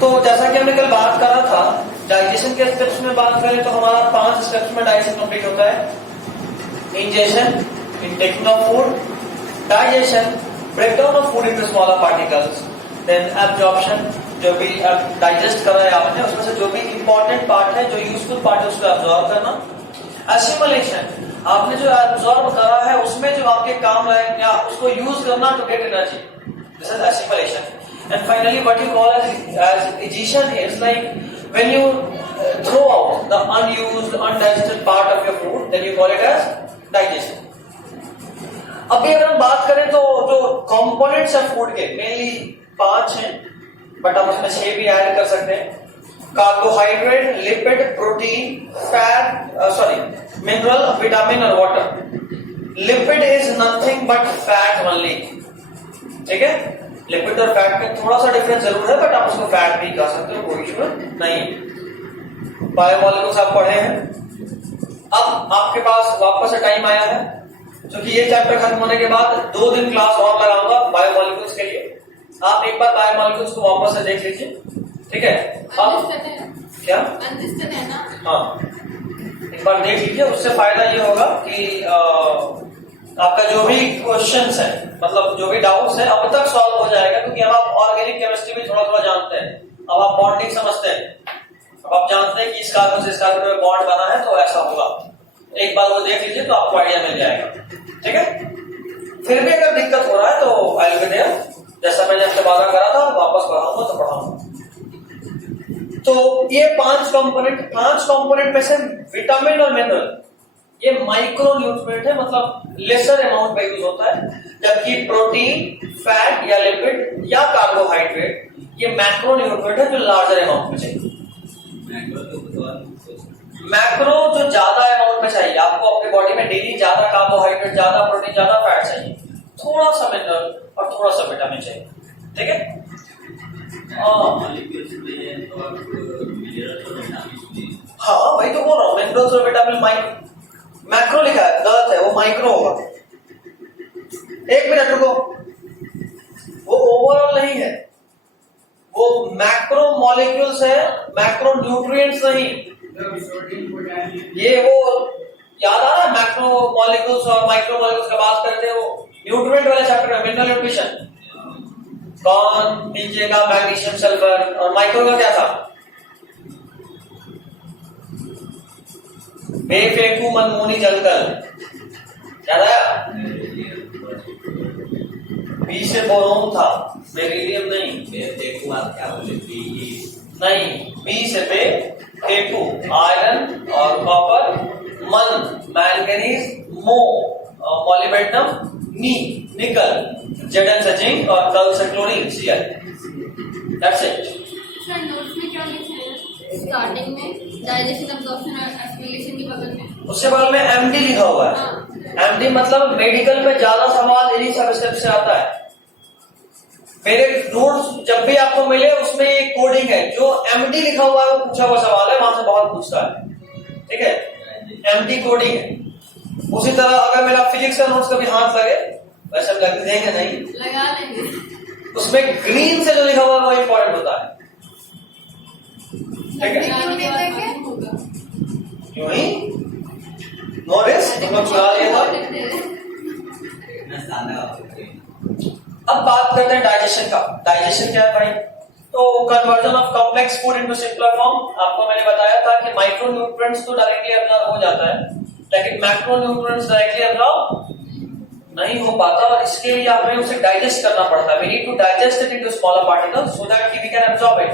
तो जैसा कि हमने कल बात करा था, डाइजेशन के स्टेप्स में बात करें तो हमारा 5 स्टेप्स में डाइजेशन कंप्लीट होता है। Ingestion, intaking of food, digestion, breakdown of food into smaller particles, then absorption, जो भी डाइजेस्ट करा है आपने उसमें से जो भी इंपॉर्टेंट पार्ट है, जो यूजफुल पार्ट है उसको एब्जॉर्ब करना, एसिमुलेशन, आपने जो एब्जॉर्ब करा है उसमें जो आपके काम आए या उसको यूज करना to get energy, this is assimilation. And finally, what you call as egestion is like when you throw out the unused, undigested part of your food, then you call it as digestion. अभी अगर हम बात करें तो जो components है food के mainly 5 हैं, बट हम उसमें 6 भी ऐड कर सकते हैं। Carbohydrate, lipid, protein, fat, mineral, vitamin और water. Lipid is nothing but fat only, ठीक है। लिपिड और फैट में थोड़ा सा डिफरेंस जरूर है, बट आप उसको फैट भी कह सकते हो, कोई इशू नहीं। बायोमॉलिक्यूल्स आप पढ़े हैं। अब आपके पास वापस से टाइम आया है, क्योंकि ये चैप्टर खत्म होने के बाद 2 दिन क्लास और लगाऊंगा बायोमॉलिक्यूल्स के लिए। आप एक बार बायोमॉलिक्यूल्स को वापस से देख लीजिए, ठीक है। अब क्या है ना? हाँ, एक बार देख लीजिए, उससे फायदा ये होगा कि आपका जो भी क्वेश्चंस है, मतलब जो भी डाउट्स है, अब तक सॉल्व हो जाएगा, क्योंकि अब आप ऑर्गेनिक केमिस्ट्री में थोड़ा थोड़ा जानते हैं। अब आप बॉन्डिंग समझते हैं, अब आप जानते हैं कि इस कार्बन से इस कार्बन में बॉन्ड बना है तो ऐसा होगा। एक बार वो देख लीजिए तो आपको आइडिया मिल जाएगा, ठीक है। फिर भी अगर दिक्कत हो रहा है तो आई विल बी देयर, जैसा मैंने आपसे वादा करा था, वापस पढ़ाऊंगा तो पढ़ाऊंगा। तो ये 5 कंपोनेंट में से विटामिन और मिनरल ये माइक्रो न्यूट्रिएंट है, मतलब लेसर अमाउंट में यूज होता है, जबकि प्रोटीन, फैट या लिपिड या कार्बोहाइड्रेट ये मैक्रो न्यूट्रिएंट है जो लार्जर अमाउंट में चाहिए। मैक्रो जो ज्यादा अमाउंट में चाहिए आपको अपने बॉडी में डेली, ज्यादा कार्बोहाइड्रेट, ज्यादा प्रोटीन, ज्यादा फैट चाहिए, थोड़ा सा मिनरल और थोड़ा सा विटामिन चाहिए, ठीक है। हाँ भाई, तो बोल रहा हूँ मिनरल्स और विटामिन मैक्रो लिखा है, गलत है, वो माइक्रो होगा। 1 मिनट रुको, वो ओवरऑल नहीं है, वो मैक्रो मॉलिक्यूल्स है, मैक्रो न्यूट्रिएंट्स नहीं। ये वो याद आ रहा है, मैक्रो मॉलिक्यूल्स और माइक्रो मॉलिक्यूल्स का बात करते हैं, वो न्यूट्रिएंट वाले चैप्टर में, मिनरल न्यूट्रिशन। कौन नीचे का मैग्नीशियम, सल्फर, और माइक्रो का क्या था? बेफेकू मनमोनी जलकर, याद आया? बी से बोरोन था, बेरिलियम नहीं। बेफेकू आप क्या बोले? नहीं, बी से बेफेकू आयरन और कॉपर, मन मैंगनीज, मो मॉलिब्डेनम, नी निकल, जेडन से जिंक और कल से chlorine, Cl। That's it. Sir notes में क्या लिखा है? स्टार्टिंग में डाइजेशन, अब्जॉर्प्शन और एसिमुलेशन के बगल में, उससे बगल में एमडी लिखा हुआ है। एमडी मतलब मेडिकल में ज्यादा सवाल इन्हीं सब स्टेप से आता है। मेरे नोट्स जब भी आपको मिले उसमें एक कोडिंग है, जो एमडी लिखा हुआ है वो पूछा हुआ सवाल है, वहां से बहुत पूछता है, ठीक है। एमडी कोडिंग है। उसी तरह अगर मेरा फिजिक्स का नोट्स कभी हाथ लगे, वैसे लग देंगे नहीं, लगा लेंगे, उसमें ग्रीन से जो लिखा हुआ है वो इंपॉर्टेंट होता है, ठीक है। क्यों ही नो रिस्क, हम लोग चुरा लिया। अब बात करते हैं डाइजेशन का। डाइजेशन क्या है भाई? तो conversion of complex food into simpler form. आपको मैंने बताया था कि माइक्रो न्यूट्रिएंट्स तो डायरेक्टली अब्जॉर्ब हो जाता है, लेकिन मैक्रो न्यूट्रिएंट्स डायरेक्टली अब्जॉर्ब नहीं हो पाता, और इसके लिए हमें उसे डाइजेस्ट करना पड़ता है। We need to digest it into smaller particles so that we can absorb it,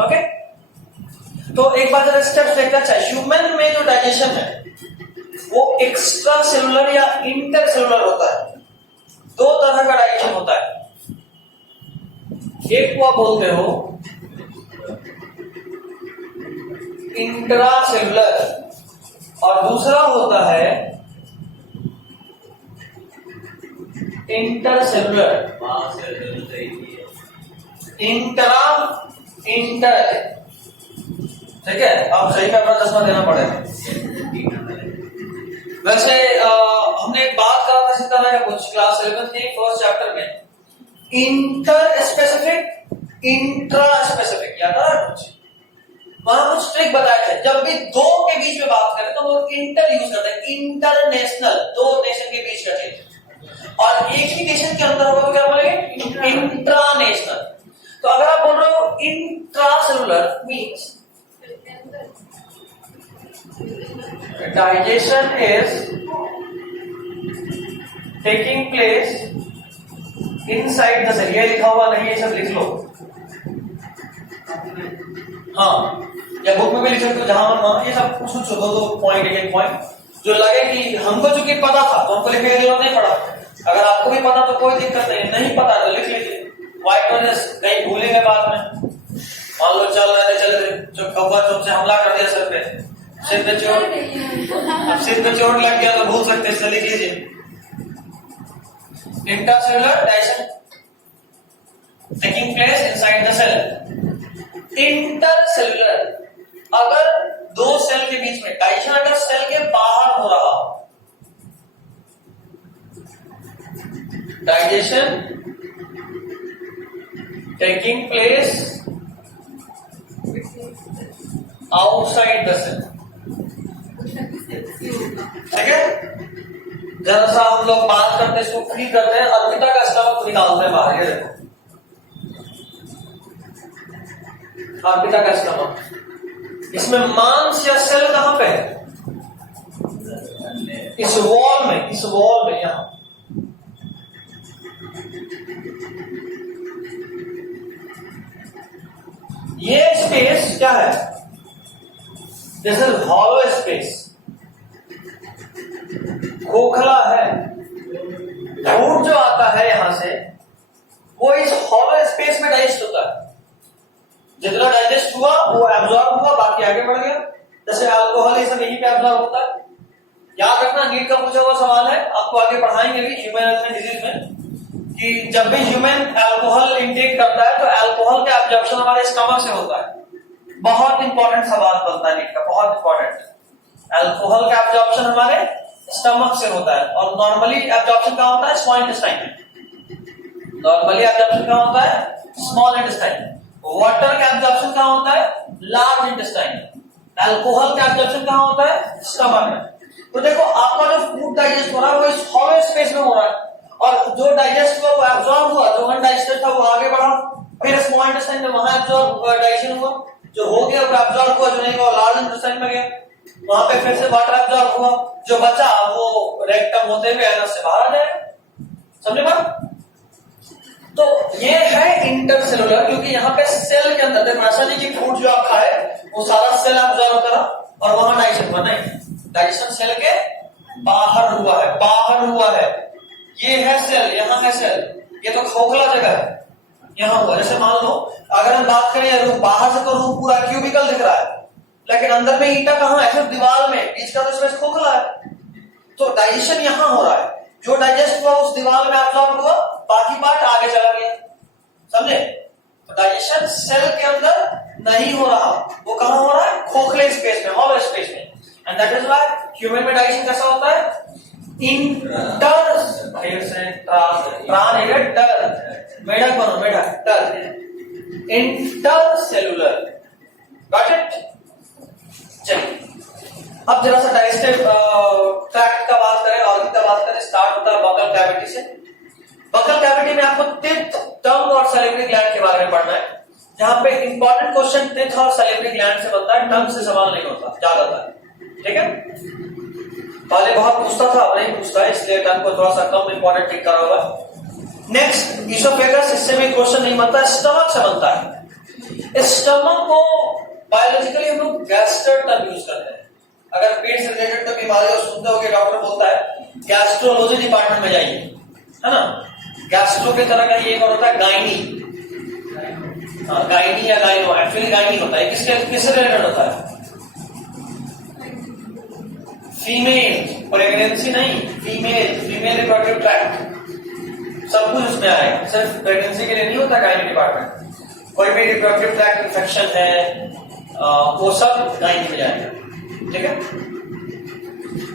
okay. तो एक बार जरा स्टेप्स देखना चाहिए। ह्यूमन में जो डाइजेशन है वो एक्स्ट्रा सेलुलर या इंटर सेलुलर होता है। 2 तरह का डाइजेशन होता है, एक को आप बोलते हो इंट्रा सेलुलर और दूसरा होता है इंटर सेलुलर। इंटर, ठीक है। आप सही का अपना चश्मा देना पड़ेगा। वैसे हमने एक बात करा था कुछ क्लास 11 के फर्स्ट चैप्टर में, इंटर स्पेसिफिक इंट्रा स्पेसिफिक, याद आ रहा कुछ? वहां कुछ ट्रिक बताए थे, जब भी दो के बीच में बात करें तो वो इंटर यूज करते हैं, इंटरनेशनल, दो नेशन के बीच का चीज, और एक ही नेशन के अंदर होगा तो क्या बोलेंगे? इंट्रानेशनल। तो अगर आप बोल रहे हो intracellular means digestion is taking place inside the cell, ये लिखा हुआ नहीं है, सब लिख लो। हाँ, या बुक में भी लिख सकते हो, जहां हाँ, ये सब कुछ दो पॉइंट, एक पॉइंट जो लगे कि हमको चूंकि पता था तो हमको लिखने की जरूरत नहीं पड़ा। अगर आपको भी पता तो कोई दिक्कत नहीं, नहीं पता तो लिख लीजिए। व्हाइट नोटिस कहीं भूलेंगे बाद में, मान लो चल रहे थे जो कौवा तुमसे हमला कर दिया सर पे, सिर पे चोट, अब सिर पे चोट लग गया तो भूल सकते हैं, लिख लीजिए। Intracellular digestion taking place inside the cell. Intercellular, अगर दो सेल के बीच में डाइजेशन अगर सेल के बाहर हो रहा हो, digestion taking place outside the cell, ठीक है? जरा सा हम लोग बात करते हैं, इसको फ्री करते हैं, अर्पिता का स्टमक निकालते हैं बाहर, ये देखो अर्पिता का स्टमक, इसमें मांस या सेल कहां पे है? इस वॉल में, इस वॉल में, यहां। ये स्पेस क्या है? दिस इज हॉलो स्पेस, खोखला है। फूड जो आता है यहां से वो इस हॉलो स्पेस में डाइजेस्ट होता है, जितना डाइजेस्ट हुआ वो एब्जॉर्ब हुआ, बाकी आगे बढ़ गया। जैसे अल्कोहल ये सब यहीं पे एब्जॉर्ब होता है। याद रखना, नीट का पूछा हुआ सवाल है, आपको आगे पढ़ाएंगे भी ह्यूमन हेल्थ एंड डिजीज में, कि जब भी ह्यूमन अल्कोहल इंटेक करता है तो अल्कोहल का एब्जॉर्प्शन हमारे स्टमक से होता है। बहुत इंपॉर्टेंट सवाल बनता है नीट का, बहुत इंपॉर्टेंट। अल्कोहल का एब्जॉर्प्शन हमारे स्टमक से होता है, और नॉर्मली एब्जॉर्प्शन कहां होता है? स्मॉल इंटेस्टाइन में। नॉर्मली एब्जॉर्प्शन कहां होता है? Small intestine. वाटर का एब्जॉर्प्शन कहां होता है? Large intestine. अल्कोहल का एब्जॉर्प्शन कहां होता है? स्टमक में। तो देखो, आपका जो फूड डाइजेस्ट हो रहा है वो इस हॉलो स्पेस में हो रहा है, और जो डाइजेस्ट हुआ वो एब्जॉर्ब हुआ, जो अनडाइजेस्टेड था वो आगे बढ़ा, फिर स्मॉल इंटेस्टाइन में वहां एब्जॉर्ब डाइजेशन हुआ, जो हो गया वो एब्जॉर्ब हुआ, जो नहीं हुआ लार्ज इंटेस्टाइन में गया, वहां पे फिर से वाटर एब्जॉर्ब हुआ, जो बचा वो रेक्टम होते हुए एनस से बाहर आ जाएगा। समझे बात? तो ये है इंटरसेलुलर, क्योंकि यहाँ पे सेल के अंदर देखो, ऐसा नहीं कि फूड जो आप खाए वो सारा सेल एब्जॉर्ब करा और वहां डाइजेशन हुआ, नहीं, डाइजेशन सेल के बाहर हुआ है, बाहर हुआ है। ये है सेल, यहाँ है सेल, ये तो खोखला जगह है, यहाँ हुआ। जैसे मान लो अगर हम बात करें रूम, बाहर से तो रूम पूरा क्यूबिकल दिख रहा है, लेकिन अंदर में ईटा कहाँ है? सिर्फ दीवार में, बीच का तो स्पेस खोखला है। तो डाइजेशन यहाँ हो रहा है, जो डाइजेस्ट हुआ उस दीवार में एब्जॉर्ब हुआ, बाकी पार्ट आगे चला गया। समझे? तो डाइजेशन सेल के अंदर नहीं हो रहा, वो कहां हो रहा है? खोखले स्पेस में, हॉलो स्पेस में। And that is why human में डाइजेशन कैसा होता है? मेढक बनो, मेढक, इंटरसेलुलर। Got it? चलिए, अब जरा सा डाइजेस्टिव ट्रैक्ट का बात करें, ऑर्गन का बात करें। स्टार्ट होता है बकल कैविटी से। बकल कैविटी में आपको टिथ, टंग और सैलिवरी ग्लैंड के बारे में पढ़ना है, जहां पे इंपॉर्टेंट क्वेश्चन टिथ और सैलिवरी ग्लैंड से बनता है, टंग से सवाल नहीं होता ज्यादातर, ठीक है? पहले बहुत पूछता था, अब नहीं पूछता है, इसलिए टंग को थोड़ा सा कम इंपॉर्टेंट टिक करा हुआ है। नेक्स्ट इसोफेगस, इससे भी क्वेश्चन नहीं बनता, स्टमक से बनता है। स्टमक को बायोलॉजिकली हम लोग गैस्ट्रो टर्म यूज करते हैं। अगर पेट से रिलेटेड तो बीमारी और सुनते होंगे, डॉक्टर बोलता है गैस्ट्रोलॉजी डिपार्टमेंट में जाइए, है ना? गैस्ट्रो के तरह का ये होता है गायनी, हाँ, गायनी या गायनो, एक्चुअली गायनी होता है। किससे रिलेटेड होता है? फीमेल, प्रेगनेंसी नहीं, फीमेल रिप्रोडक्टिव ट्रैक्ट, सब कुछ उसमें आएगा। सिर्फ प्रेगनेंसी के लिए नहीं होता गायनी डिपार्टमेंट, कोई भी रिप्रोडक्टिव ट्रैक्ट इन्फेक्शन है वो सब गायनी में जाएगा, ठीक है?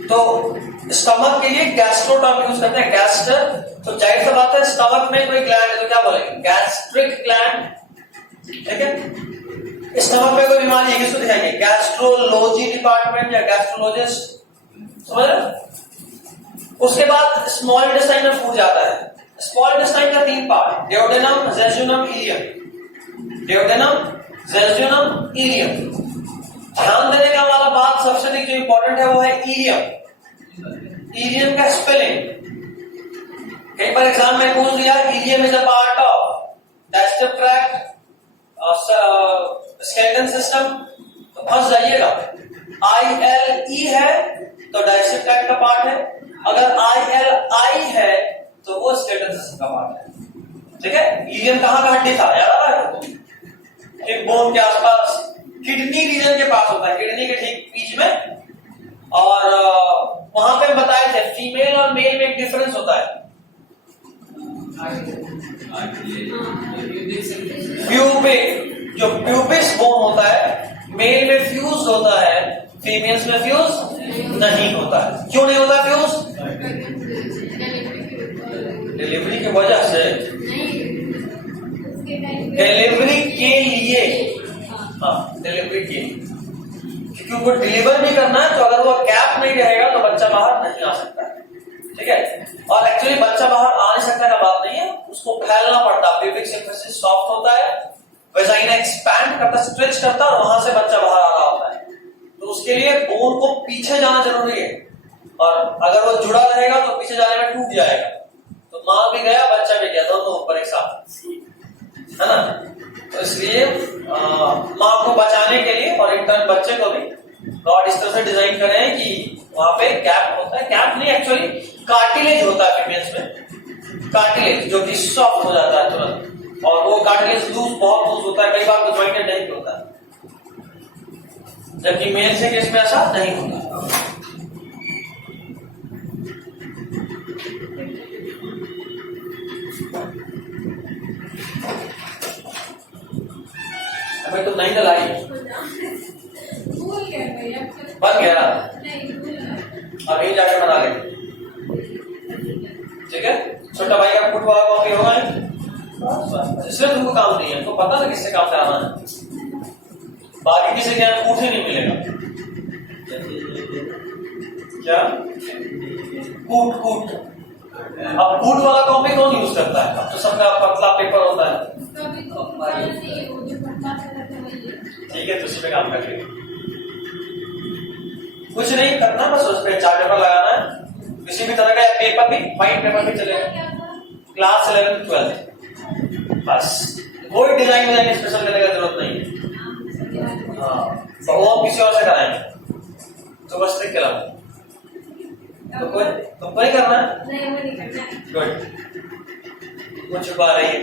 तो स्टमक के लिए गैस्ट्रो टर्म यूज करते हैं, गैस्टर। तो जाहिर सा बात है, स्टमक में कोई ग्लैंड है तो क्या बोलेंगे? Gastric gland. ठीक है। स्टमक पे कोई बीमारी है किसको दिखाएंगे? गैस्ट्रोलॉजी डिपार्टमेंट या गैस्ट्रोलॉजिस्ट, समझ रहे? उसके बाद स्मॉल इंटेस्टाइन में फूड जाता है। स्मॉल इंटेस्टाइन का 3 part, duodenum, jejunum, ileum. Duodenum, jejunum, ileum. ध्यान देने का वाला बात सबसे अधिक जो इंपॉर्टेंट है वो है इलियम। इलियम का स्पेलिंग कई बार एग्जाम में पूछ दिया, ilium is a part of digestive tract, skeleton system, तो फंस जाइएगा। ILE है तो डाइजेस्टिव ट्रैक्ट का पार्ट है, अगर ILI है तो वो स्केलेटन सिस्टम का पार्ट है। ठीक है। इलियम कहाँ का हड्डी था याद आ रहा है? हिप बोन के आसपास, किडनी रीजन के पास होता है, किडनी के ठीक बीच में। और वहां पे बताए थे फीमेल और मेल में एक डिफरेंस होता है। प्यूबिक, जो प्यूबिस बोन होता है मेल में फ्यूज होता है, फीमेल्स में फ्यूज नहीं होता है। क्यों नहीं होता फ्यूज? डिलीवरी की वजह से, डिलीवरी के लिए, हाँ डिलीवरी के लिए, क्योंकि वो डिलीवर भी करना है, तो अगर वो गैप नहीं रहेगा तो बच्चा बाहर नहीं आ सकता है। ठीक है। और एक्चुअली बच्चा बाहर आ नहीं सकता का बात नहीं है, उसको फैलना पड़ता है। प्यूबिक सिम्फिसिस सॉफ्ट होता है, वेजाइना एक्सपैंड करता, स्ट्रेच करता है और वहां से बच्चा बाहर आ रहा होता है। तो उसके लिए बोन को पीछे जाना जरूरी है, और अगर वो जुड़ा रहेगा तो पीछे जाने में टूट जाएगा। तो माँ भी गया बच्चा भी गया, दोनों ऊपर एक साथ, है ना। तो इसलिए माँ को बचाने के लिए और इंटर्न बच्चे को भी गॉड इस तरह से डिजाइन करे हैं कि वहां पे गैप होता है। गैप नहीं, एक्चुअली कार्टिलेज होता है फीमेल्स में, कार्टिलेज जो कि सॉफ्ट हो जाता है तुरंत, और वो कार्टिलेज लूज, बहुत लूज होता है, कई बार तो ज्वाइंटेड नहीं होता है, जबकि मेल के केस में ऐसा नहीं होता। अबे तो नहीं डलाई, बन गया, अभी जाके बना ले। ठीक है। छोटा भाई का फुट वाला कॉपी होगा, इसलिए तुमको काम नहीं है, तो पता था किससे काम कराना है, बाकी किसी के यहाँ कूट ही नहीं मिलेगा। क्या कूट? कूट, अब कूट वाला कॉपी कौन यूज करता है? अब तो सबका पतला पेपर होता है। ठीक है, तो उसी पे काम कर लेंगे, कुछ नहीं करना, बस उस पर चार्ट पेपर लगाना है, किसी भी तरह का पेपर भी, व्हाइट पेपर भी चलेगा, क्लास 11 12, बस कोई डिजाइन स्पेशल करने का जरूरत नहीं है। हाँ, तो वो किसी और से कराएंगे, तो बस ट्रिक के अलावा तुमको नहीं करना है। गुड, वो छुपा रही है।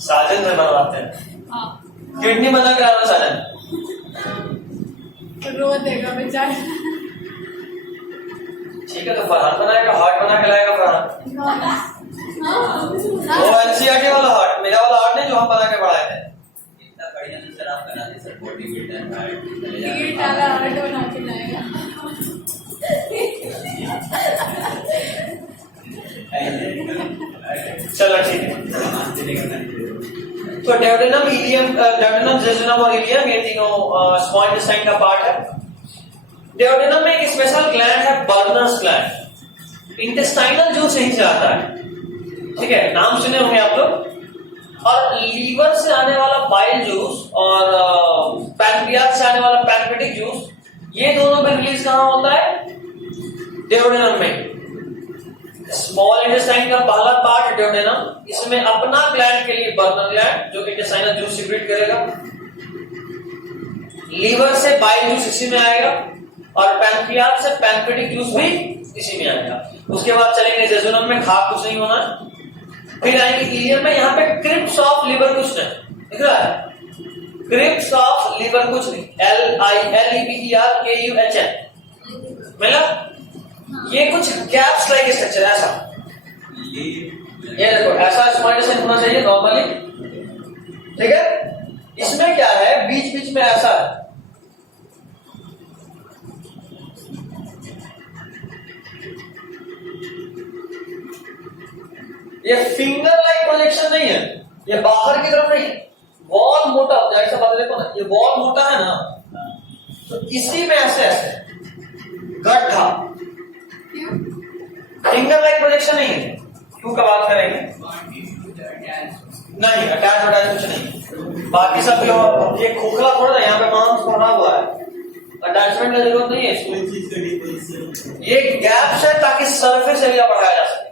साजन में बनवाते हैं, किडनी बना के आना साजन, रो देगा बेचारा। ठीक है, तो फरहान बनाएगा, हार्ट बना के लाएगा फरहान। वो NCERT वाला हार्ट, मेरा वाला हार्ट नहीं जो हम बना के बढ़ाए थे। इतना बढ़िया से सर आप बनाते सर, बॉडी बिल्डर हार्ट बना के लाएगा। चलो ठीक है। तो डेओडेनम, इलियम, डेओडेनम, जेजुनम और इलियम, ये तीनों स्मॉल इंटेस्टाइन का पार्ट है। डेओडेनम में एक स्पेशल ग्लैंड है, बर्नर्स ग्लैंड, इंटेस्टाइनल जूस यहीं से आता है। ठीक है, नाम सुने होंगे आप लोग। और लीवर से आने वाला बाइल जूस और पैनक्रियाज से आने वाला पैनक्रेटिक जूस, ये दोनों में रिलीज कहां होता है? डेओडेनम में। स्मॉल इंटेस्टाइन का पहला पार्ट डेओडेनम, इसमें अपना ग्लैंड के लिए बर्नर ग्लैंड जो इंटेस्टाइनल जूस सीक्रेट करेगा, लीवर से बाइल जूस इसी में आएगा, और पैनक्रियाज से पैनक्रेटिक जूस भी इसी में आएगा। उसके बाद चलेंगे जेजुनम में, खाक कुछ नहीं होना, फिर आएंगे इलियम में, यहाँ पे क्रिप्स ऑफ लिवर कुछ नहीं दिख रहा है, क्रिप्स ऑफ लिवर कुछ नहीं, LILEPERKUHN मिला। ये कुछ कैप्स लाइक स्ट्रक्चर, ऐसा ये देखो, ऐसा स्मॉल इंटेस्टाइन होना चाहिए नॉर्मली। ठीक है, इसमें क्या है, बीच बीच में ऐसा है, ये फिंगर लाइक प्रोजेक्शन नहीं है, ये बाहर की तरफ नहीं, वॉल मोटा होता है, ऐसा बात देखो ना, ये वॉल मोटा है ना, तो इसी में ऐसे ऐसे गड्ढा, फिंगर लाइक प्रोजेक्शन नहीं है। क्यों का बात करेंगे? नहीं, अटैच कुछ नहीं, बाकी सब जो ये खोखला थोड़ा ना, यहाँ पे मांस भरा हुआ है, अटैचमेंट की जरूरत नहीं है इसको। ये गैप्स है ताकि सरफेस एरिया बढ़ाया जा सके,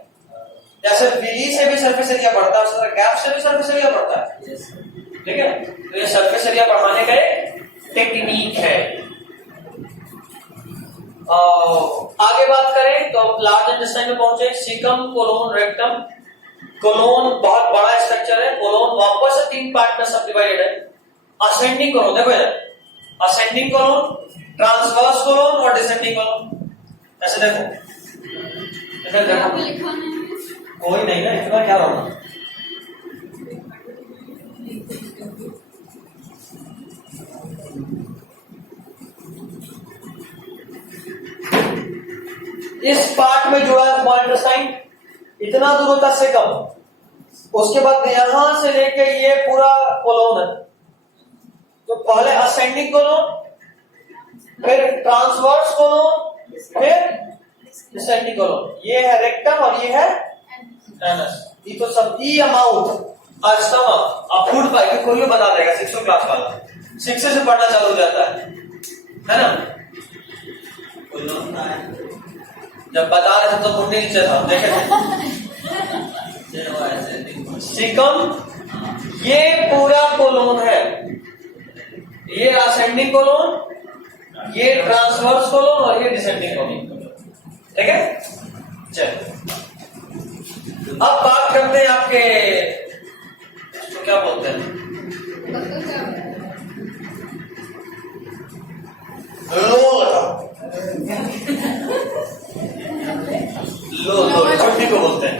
जैसे विली से भी सरफेस एरिया बढ़ता है उस तरह गैप से भी सरफेस एरिया बढ़ता है, ठीक है। तो ये सरफेस एरिया बढ़ाने का एक टेक्निक है। आगे बात करें तो लार्ज इंटेस्टाइन में पहुंचे, सीकम, कोलोन, रेक्टम। कोलोन बहुत बड़ा स्ट्रक्चर है, कोलोन वापस से 3 पार्ट में सब डिवाइडेड है। असेंडिंग कोलोन, देखो इधर, असेंडिंग कोलोन, ट्रांसवर्स कोलोन और डिसेंडिंग कोलोन। ऐसे देखो, इधर देखो, लिखा नहीं है। कोई नहीं ना, इतना क्या होगा। इस पार्ट में जुड़ा है स्मॉल इंटेस्टाइन, इतना दूर होता है सेकम, उसके बाद यहां से लेके ये पूरा कोलोन है। तो पहले असेंडिंग कोलोन, फिर ट्रांसवर्स कोलोन, फिर डिसेंडिंग कोलोन। ये है रेक्टम और ये है एनस। ये तो सब ई अमाउंट अस्थमा फूड पाइप कोई भी बता देगा, 6वीं क्लास वाला, 6 से पढ़ना चालू हो जाता है ना। जब बता रहे थे तो मुंडी नीचे था, देखे थे। सिकम ये पूरा कोलोन है, ये असेंडिंग कोलोन, ये ट्रांसवर्स कोलोन और ये डिसेंडिंग कोलोन, ठीक है। चलिए अब बात करते हैं आपके, तो क्या बोलते हैं, लो छुट्टी को बोलते हैं।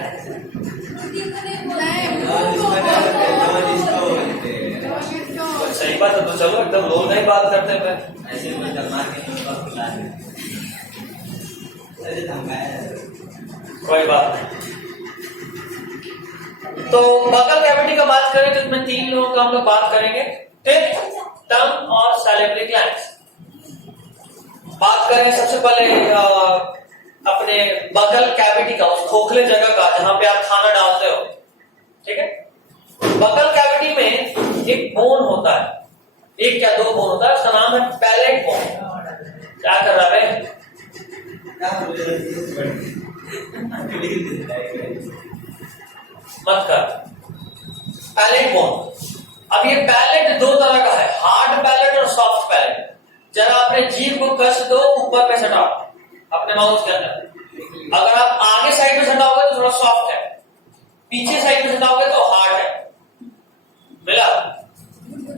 सही बात है, तो चलो एकदम लोग नहीं बात करते हैं, ऐसे कोई बात नहीं। तो बगल कैविटी का बात करें तो इसमें 3 लोगों का हम लोग बात करेंगे, टिप, टंग और सैलिवरी ग्लैंड्स। बात करें सबसे पहले अपने बगल कैविटी का, उस खोखले जगह का जहां पे आप खाना डालते हो, ठीक है। बगल कैविटी में एक बोन होता है, एक या 2 बोन होता है, उसका नाम है पैलेट बोन। क्या कर रहा है? मत कर, पैलेट बोन। अब ये पैलेट 2 तरह का है, हार्ड पैलेट और सॉफ्ट पैलेट। जरा अपने जीभ को कस दो, ऊपर में सटाओ अपने माउथ के अंदर। अगर आप आगे साइड में सटाओगे तो थोड़ा सॉफ्ट है, पीछे साइड में सटाओगे तो हार्ड है। मिला?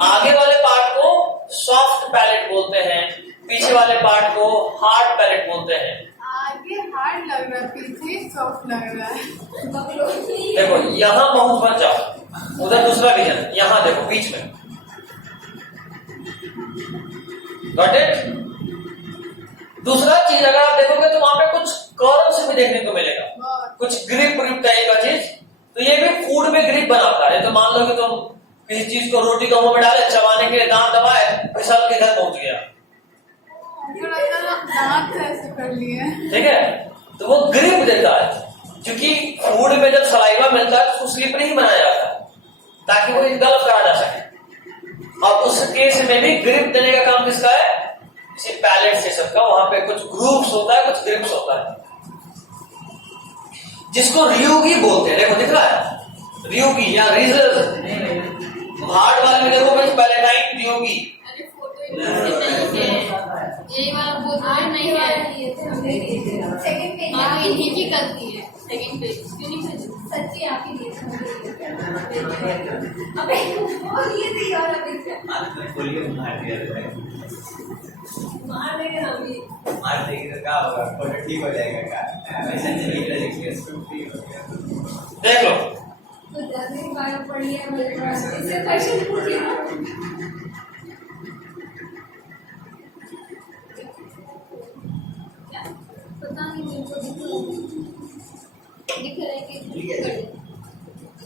आगे वाले पार्ट को सॉफ्ट पैलेट बोलते हैं, पीछे वाले पार्ट को हार्ड पैलेट बोलते हैं। आगे हार्ड लग रहा है, पीछे सॉफ्ट लग रहा है। देखो यहां माउथ मत जाओ, उधर दूसरा रीजन, यहां देखो बीच में। Got it? दूसरा चीज अगर आप देखोगे तो वहां पे कुछ कर्व से भी देखने को मिलेगा, कुछ ग्रिप टाइप का चीज। तो ये भी फूड में ग्रिप बनाता है। तो मान लो कि तुम किसी चीज को रोटी का मुंह में डाले, चबाने के लिए दांत दबाए, फिसल के इधर पहुंच गया, दांत ऐसे कर लिए, ठीक है। तो वो ग्रिप देता है, क्योंकि फूड में जब सलाइवा मिलता है तो उसको स्लिपरी ही बनाया जाता है ताकि वो इंगल्फ करा जा सके। और उस केस में भी ग्रिप देने का काम किसका है? इसी पैलेट सिस्टम का। वहां पे कुछ ग्रूव्स होता है, कुछ ग्रिप्स होता है, जिसको रियोगी बोलते हैं। देखो दिख रहा है रियोगी या रीजर। हार्ड वाले में देखो पैलेटाइन रियोगी। यही बात बोल रहे हैं, नहीं है सेकंड पेज आप इन्हीं की गलती है। सेकंड पेज क्यों नहीं भेजे? सच्ची आप ही दिए अबे बोल ये थी और अभी मार देंगे ना अभी, मार देंगे तो क्या होगा? फोटो ठीक हो जाएगा क्या? वैसे नहीं लगेगा, ठीक हो गया। देख लो तो जल्दी बार पढ़ लिया मेरे पास, इससे क्वेश्चन पूछिए ना। पता नहीं मेरे को दिख रहा है कि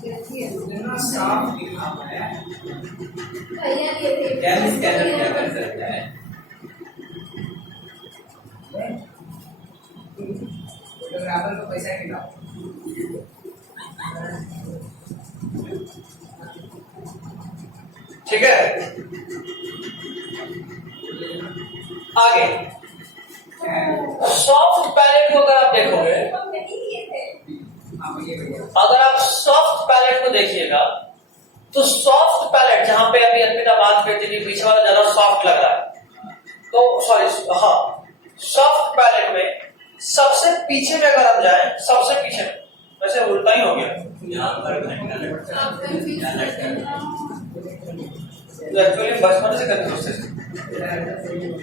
साफ लिखा हुआ है। भैया ये थे कैम स्कैनर क्या कर सकता है? फोटोग्राफर को पैसा खिलाओ। ठीक है, आगे सॉफ्ट पैलेट को अगर आप देखोगे, अगर आप सॉफ्ट पैलेट को देखिएगा तो सॉफ्ट पैलेट जहां पे अभी अर्पिता बात करती थी, पीछे वाला ज्यादा सॉफ्ट लग रहा है, तो सॉरी हाँ, सॉफ्ट पैलेट में सबसे पीछे में अगर हम जाए, सबसे पीछे में, वैसे उल्टा ही हो गया, यहाँ पर घंटा एक्चुअली बचपन से कंफ्यूज थे,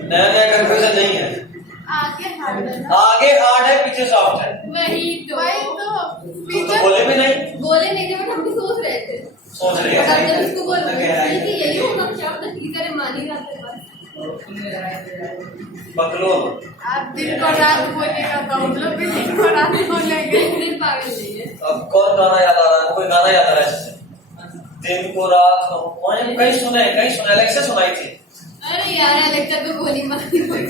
नया नया कंफ्यूजन नहीं है। आगे हार्ड है ना? आगे हार्ड है, पीछे सॉफ्ट है। वही तो तुम तो बोले भी नहीं, बोले नहीं थे, बट हम भी सोच रहे थे। सोच रही बट है। जब इसको बोल रहे थे कि यही होगा क्या, तो टीचर है मान ही जाते हैं बस। बकलोल। आप दिन को रात बोलेगा तो हम लोग भी दिन को रात बोलेंगे। दिन पागल नहीं है। अब कौन गाना याद आ रहा है? कोई गाना याद आ रहा है इससे? दिन को रात मैंने कहीं सुना है, अलग सुनाई थी। अरे यार लेक्चर तो गोली मारी कोई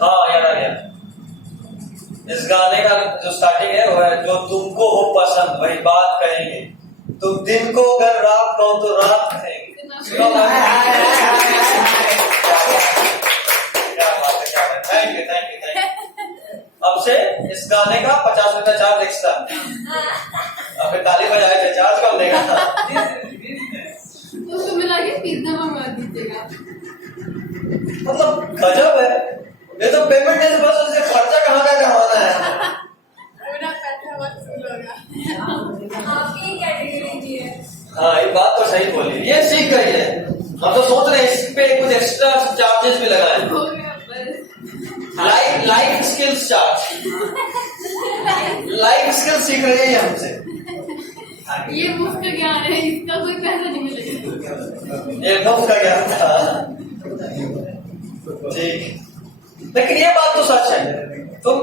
हाँ याद आ गया। इस गाने का जो स्टार्टिंग है वो है, जो तुमको हो पसंद वही बात कहेंगे, तुम दिन को अगर रात कहो तो रात कहेंगे। क्या बात है, थैंक यू। अब से इस गाने का 50 रुपया चार्ज एक्स्ट्रा। अब ताली बजाए थे, चार्ज कम देगा। उसको मिला के पिज्जा मंगवा दीजिएगा। मतलब गजब है ये तो, पेमेंट है बस, उसे खर्चा कहाँ का करवाना है। पूरा पैसा वसूल होगा। आपकी कैटेगरी की है। हाँ ये बात तो सही बोली, ये सीख गई है। हम तो सोच रहे हैं इस पे कुछ एक्स्ट्रा चार्जेस भी लगाएं। हो गया बस। Life skills charge, life skill सीख रही है हमसे। ये मुफ्त का ज्ञान है, इसका कोई पैसा नहीं मिलेगा। ये मुफ्त का ज्ञान था, ठीक। लेकिन ये बात तो सच है, तुम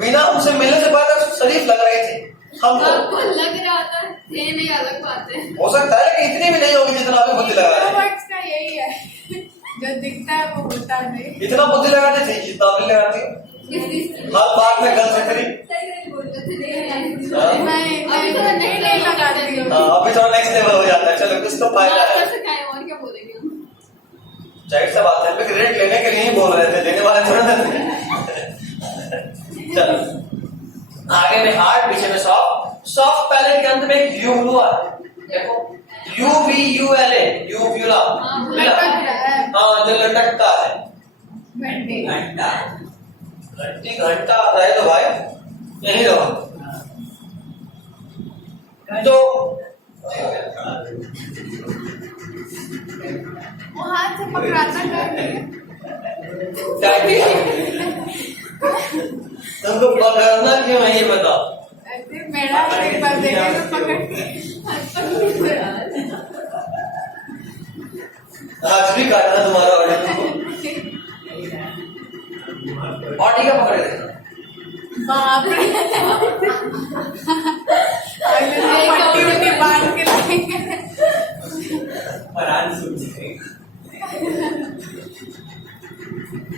बिना हमसे मिलने से पहले शरीफ लग रही थी हम तो। आपको लग रहा था, ये नहीं अलग बात है। हो सकता है लेकिन इतनी भी नहीं होगी जितना अभी बुद्धि लगा रहे हैं। वर्ड्स का यही है, जो दिखता है वो होता नहीं। इतना बुद्धि लगाती थी जितना अभी लगाती है। हर बात में गलत है तेरी। मैं नहीं लगाती हूँ। हाँ, अभी थोड़ा नेक्स्ट लेवल हो जाता है, चलो कुछ तो फायदा है। और क्या बोलेंगे हम? जाहिर सा बात है, हम क्रेडिट लेने के लिए ही बोल रहे थे, देने वाले थोड़ा ना थे। चलो आगे में हार्ड, पीछे में सॉफ्ट। सॉफ्ट पैलेट के अंत में एक यू हुआ है, देखो UVULA, यूव्यूला, हाँ जो लटकता है। घंटा घंटा रहे तो भाई यही रहो। तो वो हाथ से पकड़ाता है। तुमको पकड़ना क्यों है ये बताओ। ऐसे मेरा एक बार देखे तो पकड़ आज भी काटना तुम्हारा ऑर्डर, ऑडी का पकड़े थे। बाप रे, पट्टी बांध के लाएंगे।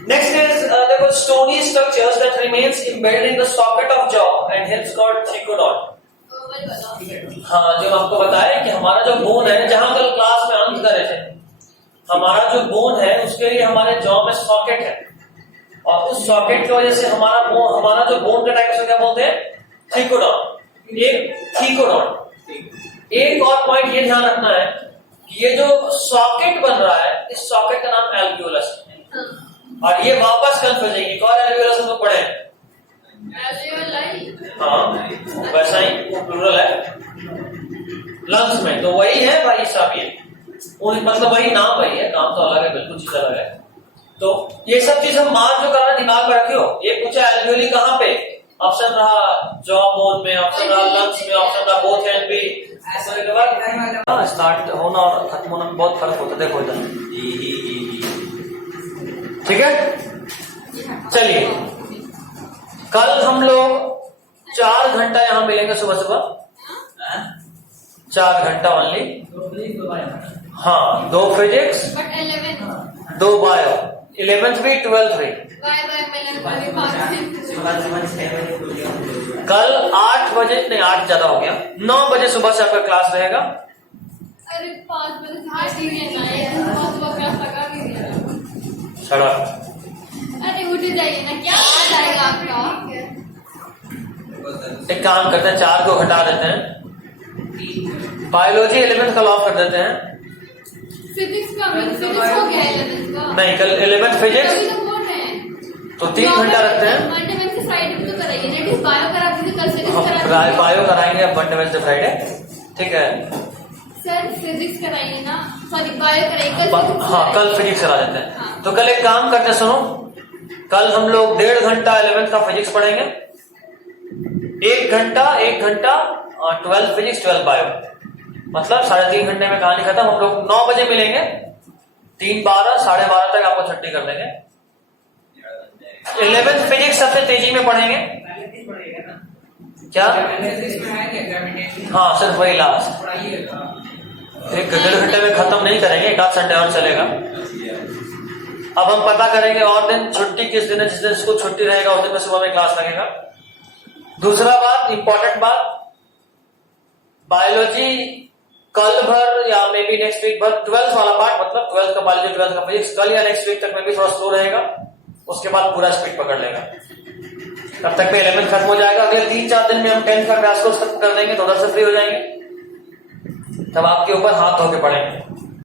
Next is there were stony structures that remains embedded in the socket of jaw and hence called trichodon. हाँ जो आपको बताया कि हमारा जो बोन है, जहां कल क्लास में अंत करे थे, हमारा जो बोन है उसके लिए हमारे जॉ में सॉकेट है, और उस सॉकेट की वजह से हमारा जो बोन का टाइप उसको क्या बोलते हैं, थीकोडॉन। एक थीकोडॉन। एक और पॉइंट ये ध्यान रखना है कि ये जो सॉकेट बन रहा है, इस सॉकेट का नाम एल्वियोलस है। और ये वापस कल हो जाएगी, और एल्वियोलस हम लोग पढ़े। हाँ वैसा ही वो प्लूरल है लंग्स में, तो वही है भाई साहब, ये मतलब वही नाम वही है, नाम तो अलग है, बिल्कुल चीज अलग है। तो ये सब चीज हम मान जो करना दिमाग में रखियो। ये पूछा एल्वियोली कहाँ पे, ऑप्शन रहा जॉ बोन में, ऑप्शन रहा लंग्स में, ऑप्शन रहा बोथ हैंड भी। स्टार्ट होना और खत्म होना में बहुत फर्क होता है, देखो इधर। ठीक है चलिए कल हम लोग 4 घंटा यहाँ मिलेंगे सुबह सुबह, 4 घंटा ओनली। हाँ, 2 फिजिक्स, बट 11 2 बायो, 11th भी 12th भी। सुबह 6 बजे खुल गया। कल 8 बजे, नहीं 8 ज्यादा हो गया, 9 बजे सुबह से आपका क्लास रहेगा। अरे 5 बजे सुबह क्लास लगा भी दिया। सड़क अरे उठ जाइए ना, क्या आ जाएगा आपका। एक काम करते हैं, 4 को हटा देते हैं, बायोलॉजी 11th कल ऑफ कर देते हैं। फिजिक्स का फिजिक्स हो गया 11th का। नहीं, कल 11th फिजिक्स, अभी तो बोल रहे हैं तो 3 घंटा रखते हैं। मंडे वेडनेसडे फ्राइडे में तो कराइए, नेट बायो करा दीजिए, कल फिजिक्स करा हम दीजिए। बायो कराएंगे अब मंडे वेडनेसडे फ्राइडे, ठीक है। सर फिजिक्स कराइए ना, सॉरी बायो कराइए, कल फिजिक्स हाँ, कराइए। कल फिजिक्स करा देते हैं। हाँ। तो कल एक काम करते हैं, सुनो, कल हम लोग 1.5 घंटा 11th का फिजिक्स पढ़ेंगे, 1 घंटा 12 फिजिक्स 12 बायो, मतलब 3.5 घंटे में कहानी खत्म। हम लोग 9 बजे मिलेंगे, 3:12 12:30 तक आपको छुट्टी कर देंगे। 11th फिजिक्स सबसे तेजी में पढ़ेंगे। क्या? हाँ, सिर्फ वही लास्ट 1.5 घंटे में खत्म नहीं करेंगे, 1 आध संडे और चलेगा। अब हम पता करेंगे और दिन छुट्टी किस दिन है, जिस दिन इसको छुट्टी रहेगा उस दिन में सुबह में क्लास लगेगा। दूसरा बात, इंपॉर्टेंट बात, बायोलॉजी कल भर या मे बी नेक्स्ट वीक भर 12th वाला पार्ट, मतलब 12th का बायोलॉजी 12th का फिजिक्स कल या नेक्स्ट वीक तक में भी थोड़ा स्लो रहेगा, उसके बाद पूरा स्पीड पकड़ लेगा। तब तक में 11th खत्म हो जाएगा। अगले 3-4 दिन में हम 10th का क्लास कोर्स खत्म कर देंगे, तो उधर से फ्री हो जाएंगे, तब आपके ऊपर हाथ धो के पड़ेंगे।